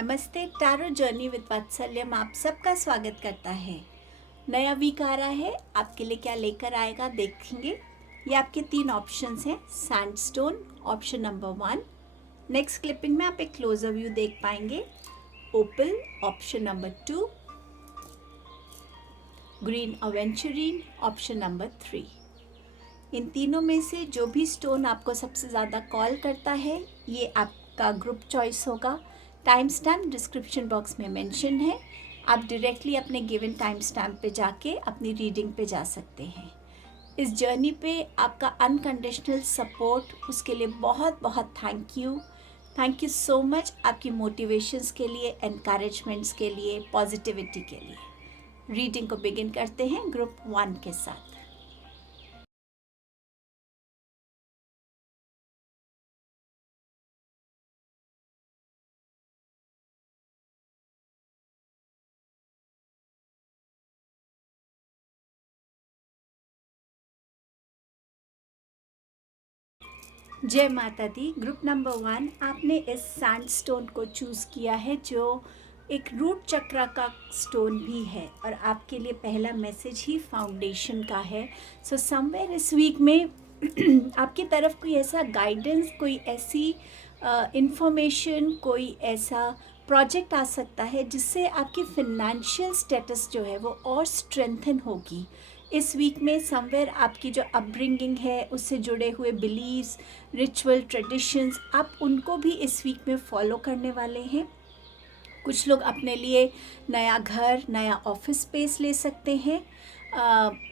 नमस्ते। Tarot journey with वात्सल्यम आप सबका स्वागत करता है। नया वीक आ रहा है, आपके लिए क्या लेकर आएगा देखेंगे। ये आपके 3 ऑप्शंस हैं। Sandstone option number 1, next clipping में आप एक क्लोजर व्यू देख पाएंगे। Opal option number 2, green aventurine option number 3। इन तीनों में से जो भी स्टोन आपको सबसे ज़्यादा कॉल करता है, ये आपका ग्रुप चॉइस होगा। टाइम स्टैम्प डिस्क्रिप्शन बॉक्स में मेंशन है। आप डायरेक्टली अपने गिवन टाइम स्टैम्प पे जाके अपनी रीडिंग पे जा सकते हैं। इस जर्नी पे आपका अनकंडीशनल सपोर्ट, उसके लिए बहुत बहुत थैंक यू सो मच। आपकी मोटिवेशंस के लिए, एनकरेजमेंट्स के लिए, पॉजिटिविटी के लिए। रीडिंग को बिगिन करते हैं ग्रुप 1 के साथ। जय माता दी। ग्रुप नंबर 1, आपने इस सैंडस्टोन को चूज़ किया है जो एक रूट चक्र का स्टोन भी है, और आपके लिए पहला मैसेज ही फाउंडेशन का है। सो समवेयर इस वीक में आपकी तरफ कोई ऐसा गाइडेंस, कोई ऐसी इंफॉर्मेशन, कोई ऐसा प्रोजेक्ट आ सकता है जिससे आपकी फिनेंशियल स्टेटस जो है वो और स्ट्रेंथन होगी। इस वीक में समवेयर आपकी जो अपब्रिंगिंग है, उससे जुड़े हुए बिलीव्स, रिचुअल, ट्रेडिशंस, आप उनको भी इस वीक में फॉलो करने वाले हैं। कुछ लोग अपने लिए नया घर, नया ऑफिस स्पेस ले सकते हैं।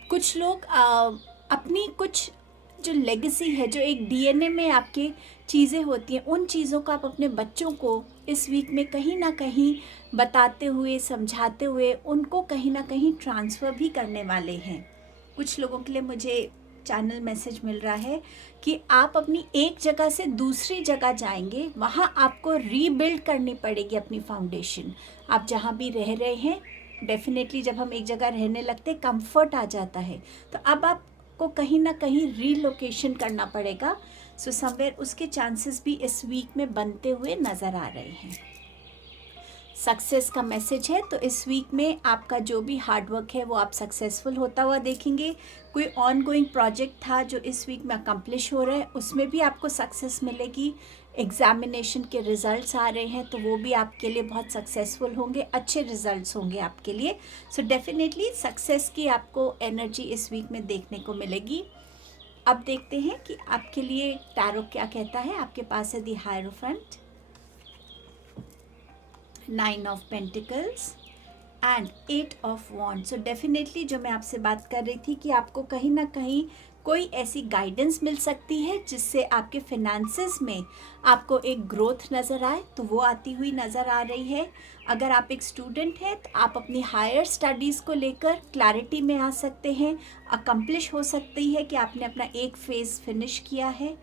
कुछ लोग अपनी कुछ जो लेगेसी है, जो एक डीएनए में आपके चीज़ें होती हैं, उन चीज़ों को आप अपने बच्चों को इस वीक में कहीं ना कहीं बताते हुए, समझाते हुए, उनको कहीं ना कहीं ट्रांसफ़र भी करने वाले हैं। कुछ लोगों के लिए मुझे चैनल मैसेज मिल रहा है कि आप अपनी एक जगह से दूसरी जगह जाएंगे, वहाँ आपको रीबिल्ड करनी पड़ेगी अपनी फाउंडेशन। आप जहाँ भी रह रहे हैं, डेफिनेटली जब हम एक जगह रहने लगते हैं कंफर्ट आ जाता है, तो अब आपको कहीं ना कहीं रीलोकेशन करना पड़ेगा। सो समवेयर उसके चांसेस भी इस वीक में बनते हुए नज़र आ रहे हैं। सक्सेस का मैसेज है, तो इस वीक में आपका जो भी हार्डवर्क है वो आप सक्सेसफुल होता हुआ देखेंगे। कोई ऑन गोइंग प्रोजेक्ट था जो इस वीक में अकम्प्लिश हो रहा है, उसमें भी आपको सक्सेस मिलेगी। एग्जामिनेशन के रिजल्ट्स आ रहे हैं तो वो भी आपके लिए बहुत सक्सेसफुल होंगे, अच्छे रिजल्ट्स होंगे आपके लिए। सो डेफिनेटली सक्सेस की आपको एनर्जी इस वीक में देखने को मिलेगी। अब देखते हैं कि आपके लिए टैरो क्या कहता है। आपके पास है the hierophant, 9 of pentacles and 8 of wand. So definitely जो मैं आपसे बात कर रही थी कि आपको कहीं ना कहीं कोई ऐसी गाइडेंस मिल सकती है जिससे आपके फिनेंसेस में आपको एक ग्रोथ नज़र आए, तो वो आती हुई नज़र आ रही है। अगर आप एक स्टूडेंट हैं तो आप अपनी हायर स्टडीज़ को लेकर क्लैरिटी में आ सकते हैं। अकम्प्लिश हो सकती है कि आपने अपना एक फेज़ फिनिश किया है।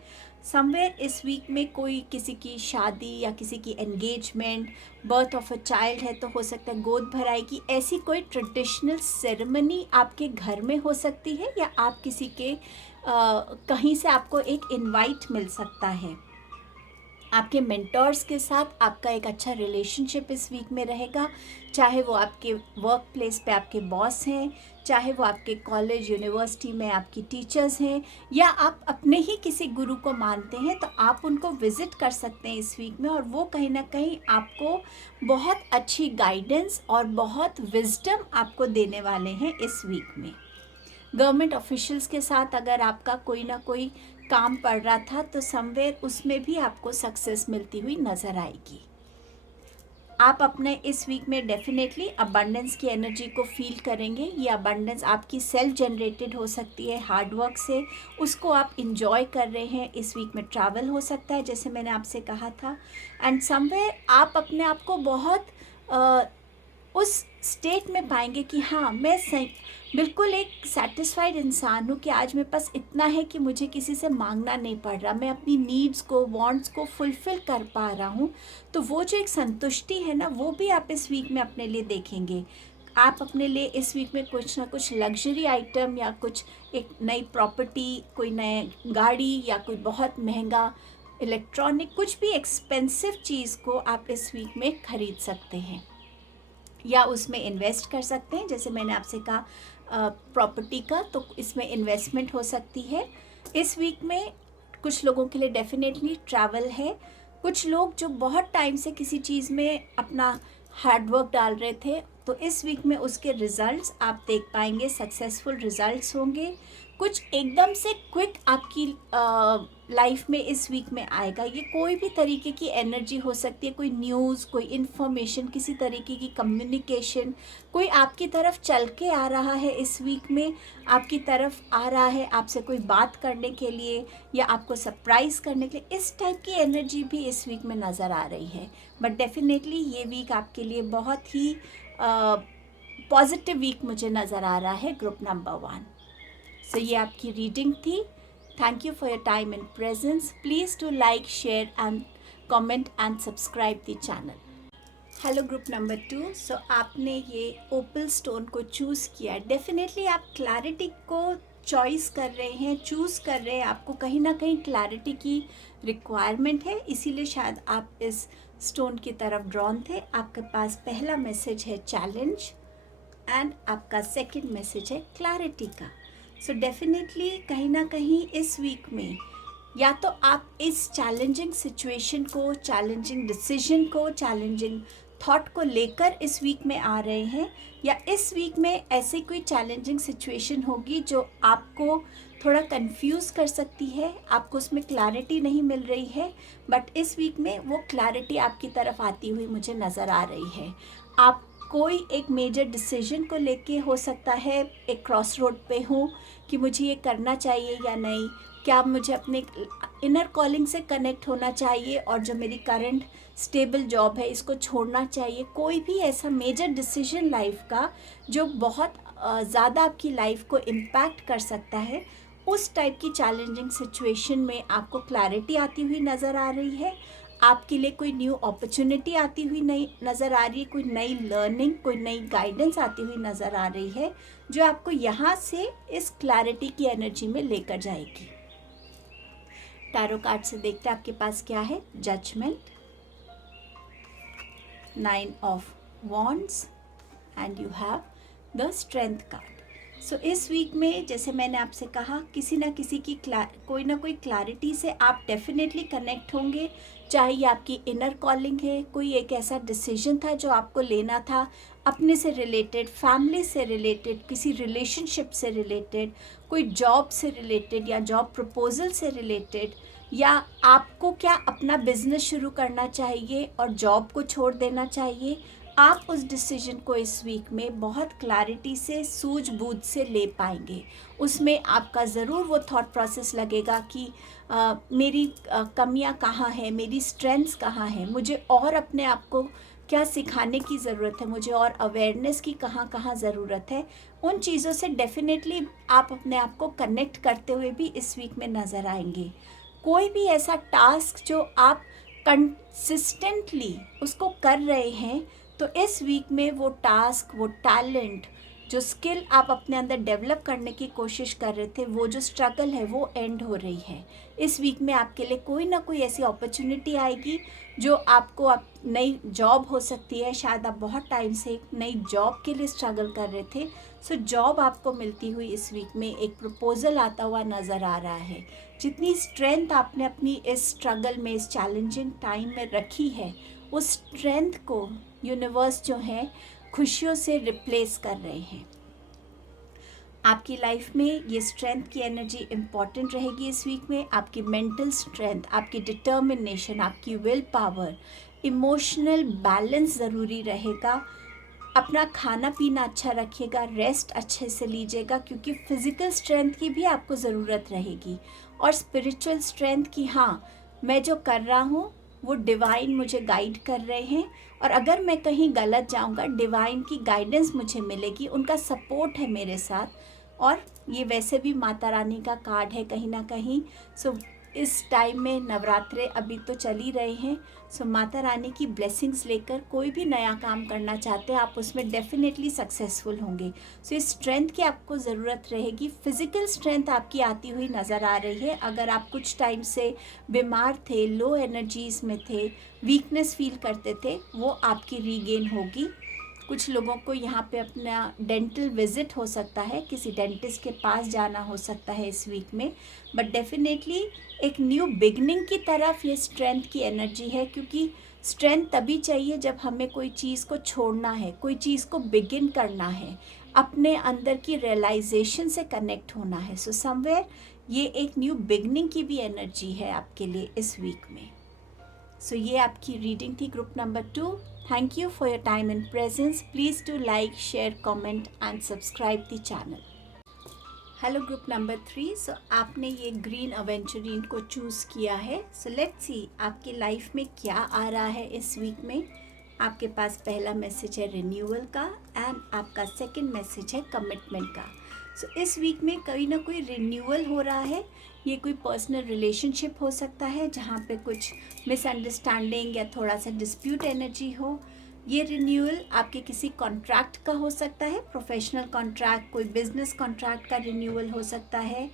समवेयर इस वीक में कोई किसी की शादी या किसी की engagement, birth of a child है, तो हो सकता है गोद भराई की ऐसी कोई ट्रेडिशनल सेरेमनी आपके घर में हो सकती है, या आप किसी के कहीं से आपको एक इनवाइट मिल सकता है। आपके मेंटर्स के साथ आपका एक अच्छा रिलेशनशिप इस वीक में रहेगा, चाहे वो आपके वर्क प्लेस पे आपके बॉस हैं, चाहे वो आपके कॉलेज यूनिवर्सिटी में आपकी टीचर्स हैं, या आप अपने ही किसी गुरु को मानते हैं, तो आप उनको विज़िट कर सकते हैं इस वीक में, और वो कहीं ना कहीं आपको बहुत अच्छी गाइडेंस और बहुत विजडम आपको देने वाले हैं इस वीक में। गवर्नमेंट ऑफिशियल्स के साथ अगर आपका कोई ना कोई काम पड़ रहा था, तो समवेयर उसमें भी आपको सक्सेस मिलती हुई नज़र आएगी। आप अपने इस वीक में डेफिनेटली अबंडेंस की एनर्जी को फील करेंगे। ये अबंडेंस आपकी सेल्फ जनरेटेड हो सकती है, हार्डवर्क से उसको आप इंजॉय कर रहे हैं। इस वीक में ट्रैवल हो सकता है, जैसे मैंने आपसे कहा था, एंड समवेयर आप अपने आप को बहुत उस स्टेट में पाएंगे कि हाँ, मैं सही बिल्कुल एक सेटिस्फाइड इंसान हूँ कि आज मेरे पास इतना है कि मुझे किसी से मांगना नहीं पड़ रहा, मैं अपनी नीड्स को, वांट्स को फुलफ़िल कर पा रहा हूँ। तो वो जो एक संतुष्टि है ना, वो भी आप इस वीक में अपने लिए देखेंगे। आप अपने लिए इस वीक में कुछ ना कुछ लग्जरी आइटम, या कुछ एक नई प्रॉपर्टी, कोई नई गाड़ी, या कोई बहुत महंगा इलेक्ट्रॉनिक, कुछ भी एक्सपेंसिव चीज़ को आप इस वीक में खरीद सकते हैं या उसमें इन्वेस्ट कर सकते हैं। जैसे मैंने आपसे कहा प्रॉपर्टी का, तो इसमें इन्वेस्टमेंट हो सकती है। इस वीक में कुछ लोगों के लिए डेफिनेटली ट्रैवल है। कुछ लोग जो बहुत टाइम से किसी चीज़ में अपना हार्डवर्क डाल रहे थे, तो इस वीक में उसके रिजल्ट्स आप देख पाएंगे, सक्सेसफुल रिजल्ट्स होंगे। कुछ एकदम से क्विक आपकी लाइफ में इस वीक में आएगा। ये कोई भी तरीके की एनर्जी हो सकती है, कोई न्यूज़, कोई इन्फॉर्मेशन, किसी तरीके की कम्युनिकेशन, कोई आपकी तरफ चल के आ रहा है इस वीक में, आपकी तरफ आ रहा है आपसे कोई बात करने के लिए या आपको सरप्राइज़ करने के लिए। इस टाइप की एनर्जी भी इस वीक में नज़र आ रही है। बट डेफिनेटली ये वीक आपके लिए बहुत ही पॉजिटिव वीक मुझे नज़र आ रहा है, ग्रुप नंबर 1। सो ये आपकी रीडिंग थी। Thank you for your time and presence. Please to like, share and comment and subscribe the channel. Hello group number 2। So आपने ये ओपल स्टोन को चूज़ किया। डेफिनेटली आप क्लैरिटी को चॉइस कर रहे हैं, चूज़ कर रहे हैं। आपको कहीं ना कहीं क्लैरिटी की रिक्वायरमेंट है, इसीलिए शायद आप इस स्टोन की तरफ ड्रॉन थे। आपके पास पहला मैसेज है चैलेंज एंड आपका सेकंड मैसेज है क्लैरिटी का। सो डेफिनेटली कहीं ना कहीं इस वीक में या तो आप इस चैलेंजिंग सिचुएशन को, चैलेंजिंग डिसीजन को, चैलेंजिंग थॉट को लेकर इस वीक में आ रहे हैं, या इस वीक में ऐसी कोई चैलेंजिंग सिचुएशन होगी जो आपको थोड़ा कंफ्यूज कर सकती है, आपको उसमें क्लैरिटी नहीं मिल रही है। बट इस वीक में वो क्लैरिटी आपकी तरफ आती हुई मुझे नज़र आ रही है। आप कोई एक मेजर डिसीजन को लेके हो सकता है एक क्रॉस रोड पे हूँ कि मुझे ये करना चाहिए या नहीं, क्या मुझे अपने इनर कॉलिंग से कनेक्ट होना चाहिए और जो मेरी करंट स्टेबल जॉब है इसको छोड़ना चाहिए। कोई भी ऐसा मेजर डिसीजन लाइफ का जो बहुत ज़्यादा आपकी लाइफ को इम्पैक्ट कर सकता है, उस टाइप की चैलेंजिंग सिचुएशन में आपको क्लैरिटी आती हुई नज़र आ रही है। आपके लिए कोई न्यू अपॉर्चुनिटी आती हुई नई नज़र आ रही है, कोई नई लर्निंग, कोई नई गाइडेंस आती हुई नज़र आ रही है जो आपको यहाँ से इस क्लैरिटी की एनर्जी में लेकर जाएगी। टैरो कार्ड से देखते हैं आपके पास क्या है। Judgement, 9 of wands and you have the strength card. So इस वीक में जैसे मैंने आपसे कहा, किसी ना किसी की कोई ना कोई क्लैरिटी से आप डेफिनेटली कनेक्ट होंगे। चाहे ये आपकी इनर कॉलिंग है, कोई एक ऐसा डिसीजन था जो आपको लेना था अपने से रिलेटेड, फैमिली से रिलेटेड, किसी रिलेशनशिप से रिलेटेड, कोई जॉब से रिलेटेड या जॉब प्रपोजल से रिलेटेड, या आपको क्या अपना बिजनेस शुरू करना चाहिए और जॉब को छोड़ देना चाहिए। आप उस डिसीजन को इस वीक में बहुत क्लैरिटी से, सूझबूझ से ले पाएंगे। उसमें आपका ज़रूर वो थॉट प्रोसेस लगेगा कि मेरी कमियां कहाँ हैं, मेरी स्ट्रेंथ्स कहाँ हैं, मुझे और अपने आप को क्या सिखाने की ज़रूरत है, मुझे और अवेयरनेस की कहाँ कहाँ ज़रूरत है। उन चीज़ों से डेफिनेटली आप अपने आप को कनेक्ट करते हुए भी इस वीक में नज़र आएंगे। कोई भी ऐसा टास्क जो आप कंसिस्टेंटली उसको कर रहे हैं, तो इस वीक में वो टास्क, वो टैलेंट, जो स्किल आप अपने अंदर डेवलप करने की कोशिश कर रहे थे, वो जो स्ट्रगल है वो एंड हो रही है। इस वीक में आपके लिए कोई ना कोई ऐसी अपॉर्चुनिटी आएगी जो आपको नई जॉब हो सकती है। शायद आप बहुत टाइम से एक नई जॉब के लिए स्ट्रगल कर रहे थे, सो जॉब आपको मिलती हुई इस वीक में, एक प्रपोजल आता हुआ नज़र आ रहा है। जितनी स्ट्रेंथ आपने अपनी इस स्ट्रगल में, इस चैलेंजिंग टाइम में रखी है, उस स्ट्रेंथ को यूनिवर्स जो है खुशियों से रिप्लेस कर रहे हैं। आपकी लाइफ में ये स्ट्रेंथ की एनर्जी इम्पॉर्टेंट रहेगी इस वीक में। आपकी मेंटल स्ट्रेंथ, आपकी डिटर्मिनेशन, आपकी विल पावर, इमोशनल बैलेंस ज़रूरी रहेगा। अपना खाना पीना अच्छा रखिएगा, रेस्ट अच्छे से लीजिएगा, क्योंकि फिज़िकल स्ट्रेंथ की भी आपको ज़रूरत रहेगी, और स्पिरिचुअल स्ट्रेंथ की। हाँ, मैं जो कर रहा हूँ वो डिवाइन मुझे गाइड कर रहे हैं, और अगर मैं कहीं गलत जाऊँगा, डिवाइन की गाइडेंस मुझे मिलेगी, उनका सपोर्ट है मेरे साथ। और ये वैसे भी माता रानी का कार्ड है कहीं ना कहीं। सो इस टाइम में नवरात्रे अभी तो चल ही रहे हैं, सो माता रानी की ब्लेसिंग्स लेकर कोई भी नया काम करना चाहते हैं आप उसमें डेफिनेटली सक्सेसफुल होंगे। सो इस स्ट्रेंथ की आपको ज़रूरत रहेगी। फिज़िकल स्ट्रेंथ आपकी आती हुई नज़र आ रही है। अगर आप कुछ टाइम से बीमार थे, लो एनर्जीज़ में थे, वीकनेस फील करते थे, वो आपकी रीगेन होगी। कुछ लोगों को यहाँ पे अपना डेंटल विजिट हो सकता है, किसी डेंटिस्ट के पास जाना हो सकता है इस वीक में, बट डेफिनेटली एक न्यू बिगनिंग की तरफ ये स्ट्रेंथ की एनर्जी है, क्योंकि स्ट्रेंथ तभी चाहिए जब हमें कोई चीज़ को छोड़ना है, कोई चीज़ को बिगिन करना है, अपने अंदर की रियलाइजेशन से कनेक्ट होना है। सो समवेयर ये एक न्यू बिगनिंग की भी एनर्जी है आपके लिए इस वीक में। सो ये आपकी रीडिंग थी group number 2। Thank you for your time and presence. Please do like, share, comment and subscribe the channel. Hello group number 3। सो आपने ये ग्रीन अवेंचुरिन को चूज़ किया है। सो लेट्स सी आपकी लाइफ में क्या आ रहा है इस वीक में। आपके पास पहला मैसेज है रिन्यूअल का एंड आपका सेकंड मैसेज है कमिटमेंट का। सो इस वीक में कोई ना कोई रिन्यूअल हो रहा है। ये कोई पर्सनल रिलेशनशिप हो सकता है जहाँ पे कुछ मिसअंडरस्टैंडिंग या थोड़ा सा डिस्प्यूट एनर्जी हो। ये रिन्यूअल आपके किसी कॉन्ट्रैक्ट का हो सकता है, प्रोफेशनल कॉन्ट्रैक्ट, कोई बिजनेस कॉन्ट्रैक्ट का रिन्यूअल हो सकता है।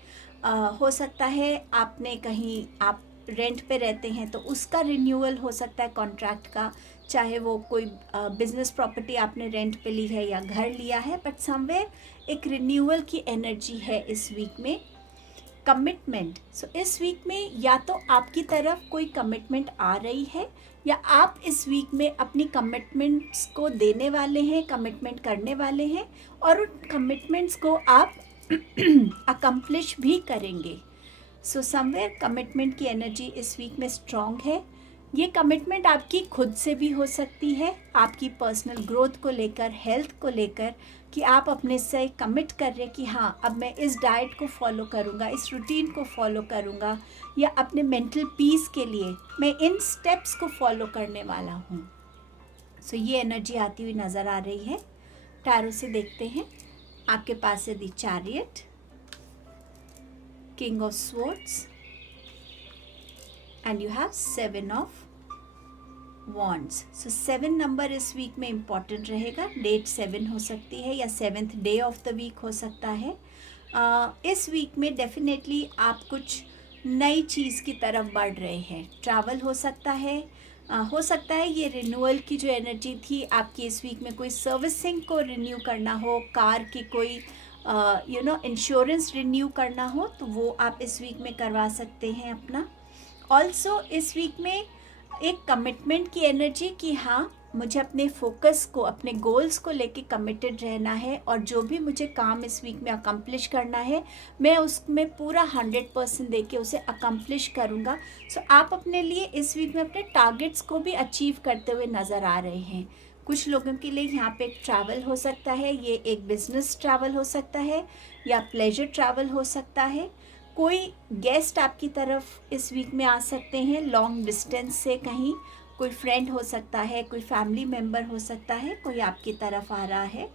आपने कहीं आप रेंट पे रहते हैं तो उसका रिन्यूअल हो सकता है कॉन्ट्रैक्ट का, चाहे वो कोई बिजनेस प्रॉपर्टी आपने रेंट पे ली है या घर लिया है, बट समवेयर एक रिन्यूअल की एनर्जी है इस वीक में। कमिटमेंट, सो इस वीक में या तो आपकी तरफ कोई कमिटमेंट आ रही है या आप इस वीक में अपनी कमिटमेंट्स को देने वाले हैं, कमिटमेंट करने वाले हैं और उन कमिटमेंट्स को आप अकम्प्लिश भी करेंगे। सो समवेयर कमिटमेंट की एनर्जी इस वीक में स्ट्रॉन्ग है। ये कमिटमेंट आपकी खुद से भी हो सकती है, आपकी पर्सनल ग्रोथ को लेकर, हेल्थ को लेकर, कि आप अपने से कमिट कर रहे हैं कि हाँ अब मैं इस डाइट को फॉलो करूँगा, इस रूटीन को फॉलो करूँगा, या अपने मेंटल पीस के लिए मैं इन स्टेप्स को फॉलो करने वाला हूँ। सो ये एनर्जी आती हुई नज़र आ रही है। टैरो से देखते हैं। आपके पास है the chariot, king of swords and you have 7 of wands. So 7 number इस वीक में इम्पॉर्टेंट रहेगा। डेट 7 हो सकती है या 7th day of the week हो सकता है। इस वीक में डेफिनेटली आप कुछ नई चीज़ की तरफ बढ़ रहे हैं। ट्रैवल हो सकता है, ये रिन्यूअल की जो एनर्जी थी आपकी इस वीक में, कोई सर्विसिंग को रिन्यू करना हो, कार की कोई इंश्योरेंस रिन्यू करना हो, तो वो आप इस वीक में करवा सकते हैं अपना। ऑल्सो इस वीक में एक कमिटमेंट की एनर्जी कि हाँ मुझे अपने फोकस को, अपने गोल्स को लेके कमिटेड रहना है और जो भी मुझे काम इस वीक में अकम्प्लिश करना है मैं उसमें पूरा 100% देके उसे अकम्प्लिश करूँगा। सो आप अपने लिए इस वीक में अपने टारगेट्स को भी अचीव करते हुए नज़र आ रहे हैं। कुछ लोगों के लिए यहाँ पे एक ट्रैवल हो सकता है, ये एक बिजनेस ट्रैवल हो सकता है या प्लेजर ट्रैवल हो सकता है। कोई गेस्ट आपकी तरफ इस वीक में आ सकते हैं लॉन्ग डिस्टेंस से, कहीं कोई फ्रेंड हो सकता है, कोई फैमिली मेम्बर हो सकता है, कोई आपकी तरफ आ रहा है।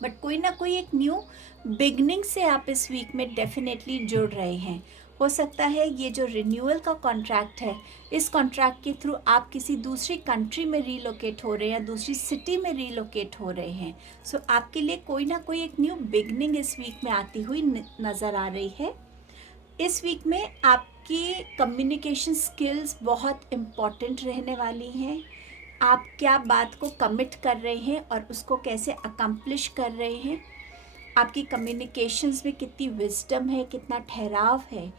बट कोई ना कोई एक न्यू बिगनिंग से आप इस वीक में डेफिनेटली जुड़ रहे हैं। हो सकता है ये जो रिन्यूअल का कॉन्ट्रैक्ट है, इस कॉन्ट्रैक्ट के थ्रू आप किसी दूसरी कंट्री में रीलोकेट हो रहे हैं या दूसरी सिटी में रीलोकेट हो रहे हैं। सो आपके लिए कोई ना कोई एक न्यू बिगनिंग इस वीक में आती हुई नज़र आ रही है। इस वीक में आपकी कम्युनिकेशन स्किल्स बहुत इम्पॉर्टेंट रहने वाली हैं। आप क्या बात को कमिट कर रहे हैं और उसको कैसे अकम्प्लिश कर रहे हैं। आपकी कम्युनिकेशंस में कितनी विजडम है, कितना ठहराव है,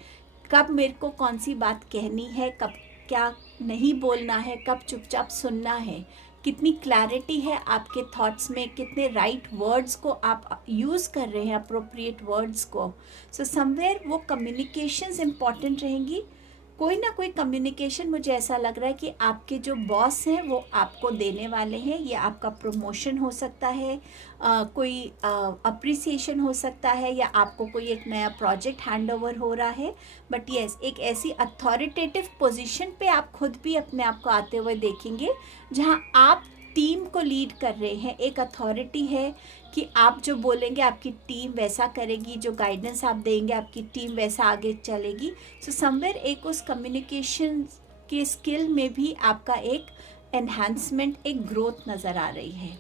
कब मेरे को कौन सी बात कहनी है, कब क्या नहीं बोलना है, कब चुपचाप सुनना है, कितनी क्लैरिटी है आपके थॉट्स में, कितने राइट वर्ड्स को आप यूज़ कर रहे हैं, अप्रोप्रिएट वर्ड्स को। सो समवेयर वो कम्युनिकेशंस इम्पॉर्टेंट रहेंगी। कोई ना कोई कम्युनिकेशन मुझे ऐसा लग रहा है कि आपके जो बॉस हैं वो आपको देने वाले हैं। ये आपका प्रमोशन हो सकता है, कोई अप्रिसिएशन हो सकता है, या आपको कोई एक नया प्रोजेक्ट हैंड ओवर हो रहा है। बट यस, एक ऐसी अथॉरिटेटिव पोजीशन पे आप खुद भी अपने आप को आते हुए देखेंगे जहां आप टीम को लीड कर रहे हैं, एक अथॉरिटी है कि आप जो बोलेंगे आपकी टीम वैसा करेगी, जो गाइडेंस आप देंगे आपकी टीम वैसा आगे चलेगी। सो समवेयर एक उस कम्युनिकेशन के स्किल में भी आपका एक एनहांसमेंट, एक ग्रोथ नज़र आ रही है।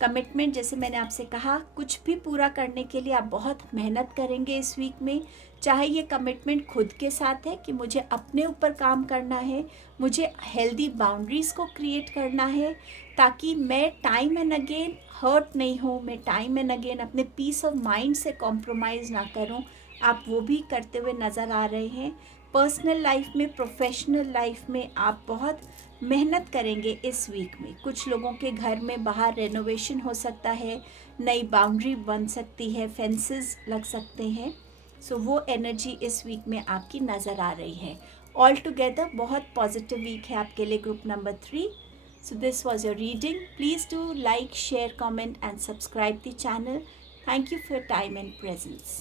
कमिटमेंट, जैसे मैंने आपसे कहा, कुछ भी पूरा करने के लिए आप बहुत मेहनत करेंगे इस वीक में। चाहे ये कमिटमेंट खुद के साथ है कि मुझे अपने ऊपर काम करना है, मुझे हेल्दी बाउंड्रीज़ को क्रिएट करना है ताकि मैं टाइम एंड अगेन हर्ट नहीं हूँ, मैं टाइम एंड अगेन अपने पीस ऑफ माइंड से कॉम्प्रोमाइज़ ना करूँ। आप वो भी करते हुए नज़र आ रहे हैं। पर्सनल लाइफ में, प्रोफेशनल लाइफ में आप बहुत मेहनत करेंगे इस वीक में। कुछ लोगों के घर में बाहर रेनोवेशन हो सकता है, नई बाउंड्री बन सकती है, फेंसेस लग सकते हैं। सो वो एनर्जी इस वीक में आपकी नज़र आ रही है। ऑल टुगेदर बहुत पॉजिटिव वीक है आपके लिए, group number 3। So this was your reading. Please do like, share, comment and subscribe the channel. Thank you for your time and presence.